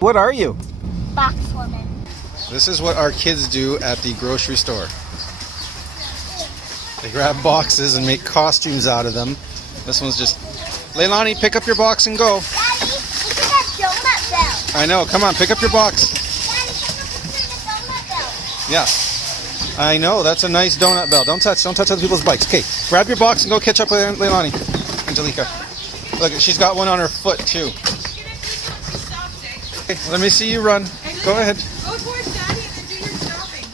What are you? Box woman. This is what our kids do at the grocery store. They grab boxes and make costumes out of them. This one's just... Leilani, pick up your box and go. Daddy, look at that donut bell. I know. Come on, pick up your box. Daddy, look at the donut bell. Yeah. I know. That's a nice donut bell. Don't touch other people's bikes. Okay, grab your box and go catch up with Leilani. Angelica. Look, she's got one on her foot, too. Okay, let me see you run. Go ahead. Go towards Daddy and then do your stopping.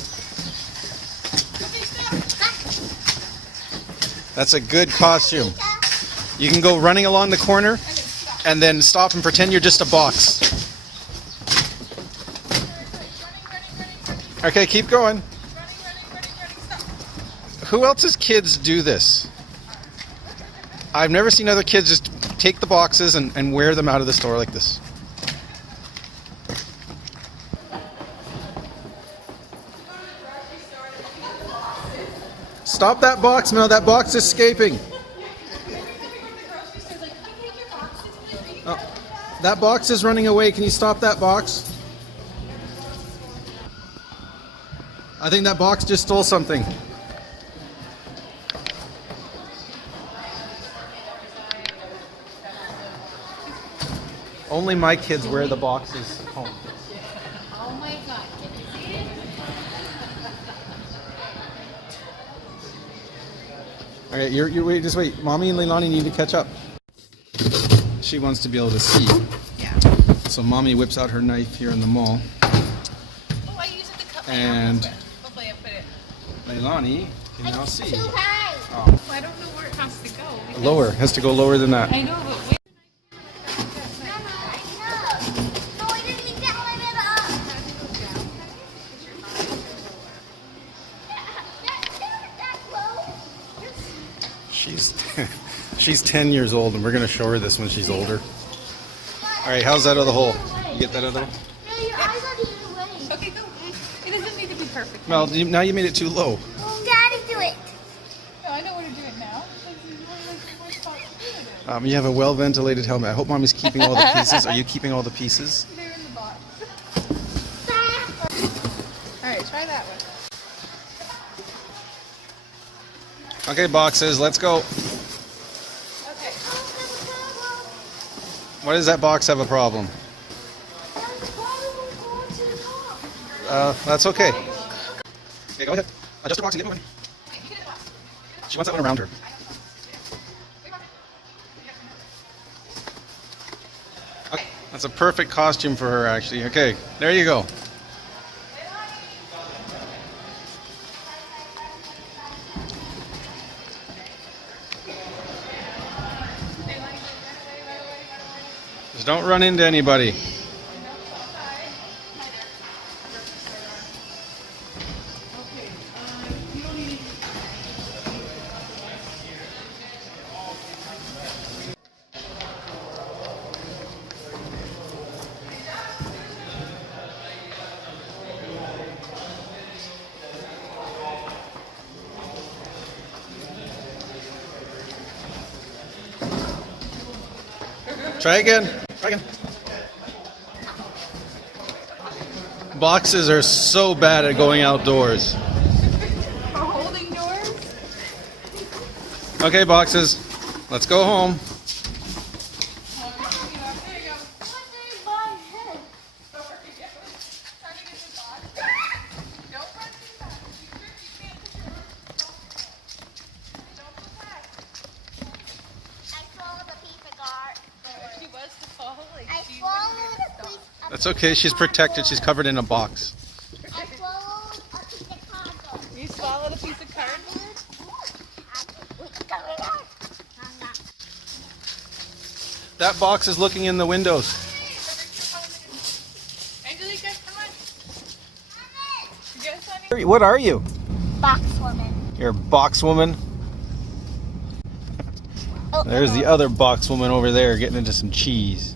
That's a good costume. You can go running along the corner and then stop and pretend you're just a box. Okay, keep going. Who else's kids do this? I've never seen other kids just take the boxes and wear them out of the store like this. Stop that box, Mel. That box is escaping. Oh, that box is running away. Can you stop that box? I think that box just stole something. Only my kids wear the boxes home. Oh my God, can you see it? Alright, wait, just wait. Mommy and Leilani need to catch up. She wants to be able to see. Yeah. So Mommy whips out her knife here in the mall. Oh, I use it to cut my And apple. Hopefully I put it. Leilani can now see. Too high. Oh, I don't know where it has to go. because- lower. Has to go lower than that. I know, but wait. No, I didn't mean that one up. She's 10 years old, and we're gonna show her this when she's older. All right, how's that out of the hole? You get that out of the hole? No, your eyes are the other way. Okay, go. It doesn't need to be perfect. Well, now you made it too low. Daddy, do it. No, I know where to do it now. This is where it's supposed to do it. You have a well-ventilated helmet. I hope Mommy's keeping all the pieces. Are you keeping all the pieces? They're in the box. All right, try that one. Okay, boxes, let's go. Okay. Why does that box have a problem? That's okay. Okay, go ahead. Adjust the box and get moving. She wants that one around her. Okay, that's a perfect costume for her, actually. Okay, there you go. Just don't run into anybody. Try again. Try again. Boxes are so bad at going outdoors. For holding doors? Okay, boxes. Let's go home. There you go. What's my head? Trying to get the box. Don't run too fast. You can't put your don't pull back. I swallowed a piece of garlic. She was to fall. Like I she swallowed a piece of That's okay. She's protected. She's covered in a box. I swallowed a piece of cardboard. You swallowed a piece of cardboard? That box is looking in the windows. Angelica, come on. You guys want any? What are you? Box woman. You're a box woman. Oh, There's the other box woman over there getting into some cheese.